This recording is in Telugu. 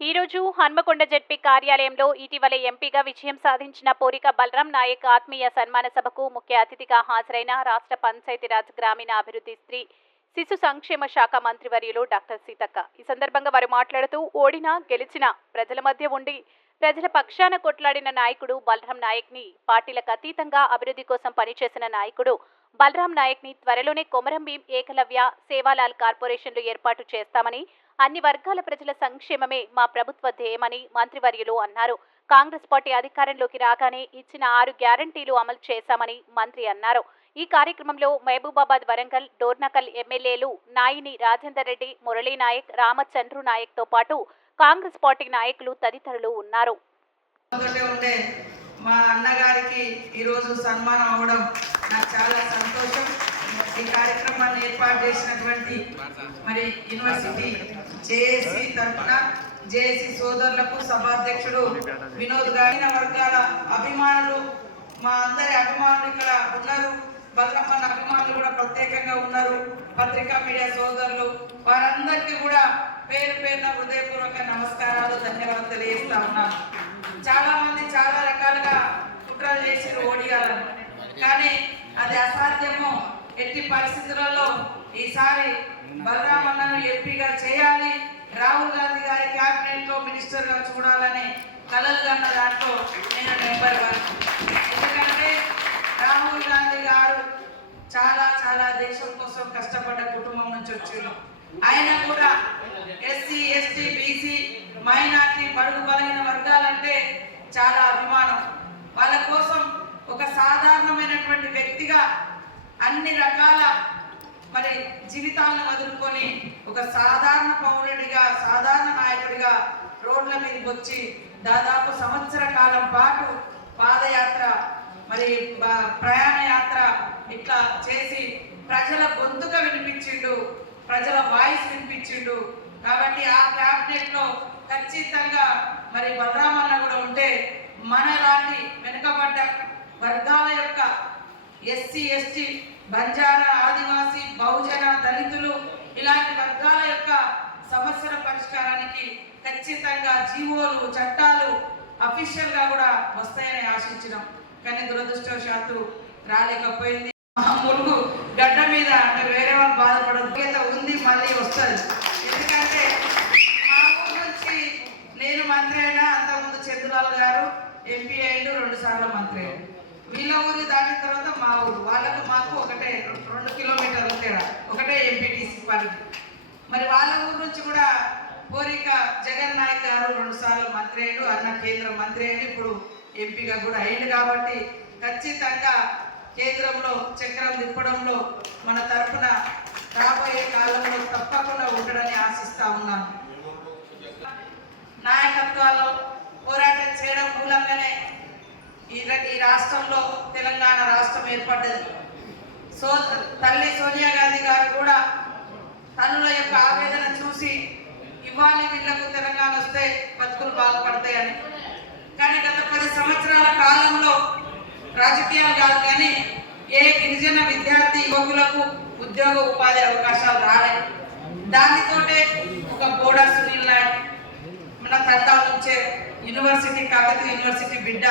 ఈరోజు హన్మకొండ జడ్పీ కార్యాలయంలో ఇటీవల ఎంపీగా విజయం సాధించిన పోరిక బలరాం నాయక్ ఆత్మీయ సన్మాన సభకు ముఖ్య అతిథిగా హాజరైన రాష్ట్ర పంచాయతీరాజ్ గ్రామీణ అభివృద్ధి స్త్రీ శిశు సంక్షేమ శాఖ మంత్రివర్యులు డాక్టర్ సీతక్క. ఈ సందర్భంగా వారు మాట్లాడుతూ ఓడినా గెలిచినా ప్రజల మధ్య ఉండి ప్రజల పక్షాన కొట్లాడిన నాయకుడు బలరాం నాయక్ని పార్టీలకు అతీతంగా అభివృద్ధి కోసం పనిచేసిన నాయకుడు బలరాం నాయక్ని త్వరలోనే కొమరం భీం ఏకలవ్య సేవాలాల్ కార్పొరేషన్లు ఏర్పాటు చేస్తామని అన్ని వర్గాల ప్రజల సంక్షేమమే మా ప్రభుత్వ ధ్యేయమని మంత్రివర్యులు అన్నారు. కాంగ్రెస్ పార్టీ అధికారంలోకి రాగానే ఇచ్చిన ఆరు గ్యారంటీలు అమలు చేశామని మంత్రి అన్నారు. ఈ కార్యక్రమంలో మహబూబాబాద్ వరంగల్ డోర్నకల్ ఎమ్మెల్యేలు నాయిని రాజేందర్ రెడ్డి మురళీ నాయక్ రామచంద్రు నాయక్తో పాటు కాంగ్రెస్ పార్టీ నాయకులు తదితరులు ఉన్నారు. మా అన్నగారికి ఈరోజు సన్మానం అవ్వడం నాకు చాలా సంతోషం. ఈ కార్యక్రమాన్ని ఏర్పాటు చేసినటువంటి మరి యూనివర్సిటీ జేఏసీ తరఫున జేఏసీ సోదరులకు సభాధ్యక్షుడు వినోద్ గారిన వర్గాల అభిమానులు మా అందరి అభిమానులు ఇక్కడ ఉన్నారు. భద్రపన్న అభిమానులు కూడా ప్రత్యేకంగా ఉన్నారు. పత్రికా మీడియా సోదరులు వారందరికీ కూడా పేరు పేరున హృదయపూర్వక నమస్కారాలు ధన్యవాదాలు తెలియజేస్తా ఉన్నాను చాలా మంది చాలా బలరామన్నను ఎంపీగా చేయాలి. రాహుల్ గాంధీ గారి క్యాబినెట్లో మినిస్టర్గా చూడాలని కలలు కన్న దాంట్లో నేను నెంబర్ వన్. ఎందుకంటే రాహుల్ గాంధీ గారు చాలా చాలా దేశం కోసం కష్టపడ్డ కుటుంబం నుంచి వచ్చారు ఆయన కూడా ఎస్సీ ఎస్టీ బీసీ మైనార్టీ బడుగు బలైన వర్గాలంటే చాలా అభిమానం. వాళ్ళ కోసం ఒక సాధారణమైనటువంటి వ్యక్తిగా అన్ని రకాల మరి జీవితాలను వదులుకొని ఒక సాధారణ పౌరుడిగా సాధారణ నాయకుడిగా రోడ్ల మీదకి వచ్చి దాదాపు సంవత్సర కాలం పాటు పాదయాత్ర మరి ప్రయాణ యాత్ర ఇట్లా చేసి ప్రజల గొంతుక వినిపించిండు ప్రజల వాయిస్ వినిపించిండు. కాబట్టి ఆ క్యాబినెట్లో ఖచ్చితంగా మరి బలరామన్న కూడా ఉంటే మన లాంటి వెనుకబడ్డ వర్గాల యొక్క ఎస్సీ ఎస్టీ బంజారా ఆదివాసీ బహుజన దళితులు ఇలాంటి వర్గాల యొక్క సమస్యల పరిష్కారానికి ఖచ్చితంగా జీవోలు చట్టాలు అఫీషియల్గా కూడా వస్తాయని ఆశించినాం. కానీ దురదృష్టవశాత్తు రాలేకపోయింది. ఆ మురుగు గడ్డ మీద అంటే వేరే వాళ్ళు బాధపడదు ఉంది మళ్ళీ వస్తుంది. ఎందుకంటే మా ఊరు నుంచి నేను మంత్రి అయినా అంతకుముందు చంద్రలాల్ గారు ఎంపీ అయ్యిండు రెండు సార్లు మంత్రి అయ్యిండు. వీళ్ళ ఊరు దాటిన తర్వాత మా ఊరు. వాళ్ళకు మాకు ఒకటే రెండు కిలోమీటర్ల తేడా. ఒకటే ఎంపీటీసీ పరిధి మరి వాళ్ళ ఊరు నుంచి కూడా కోరిక జగన్ నాయక్ గారు రెండుసార్లు మంత్రి అయ్యాడు అన్న కేంద్ర మంత్రి అయ్యాడు ఇప్పుడు ఎంపీగా కూడా అయ్యిండు కాబట్టి ఖచ్చితంగా కేంద్రంలో చక్రం తిప్పడంలో మన తరఫున రాబోయే కాలంలో తప్పకుండా ఉండడని ఆశిస్తా ఉన్నాను. ఈ ఈ రాష్ట్రంలో తెలంగాణ రాష్ట్రం ఏర్పడ్డది. సో తల్లి సోనియా గాంధీ గారు కూడా తల్లుల యొక్క ఆవేదన చూసి ఇవ్వాలి వీళ్ళకు తెలంగాణ వస్తే బతుకులు బాగుపడతాయని. కానీ గత పది సంవత్సరాల కాలంలో రాజకీయాలు కాదు కానీ ఏ గిరిజన విద్యార్థి యువకులకు ఉద్యోగ ఉపాధి అవకాశాలు రాలే. దానితోటే ఒక బోర్డర్ సునీల్ నాయక్ మన తండా నుంచే యూనివర్సిటీ కాకతీయ యూనివర్సిటీ బిడ్డ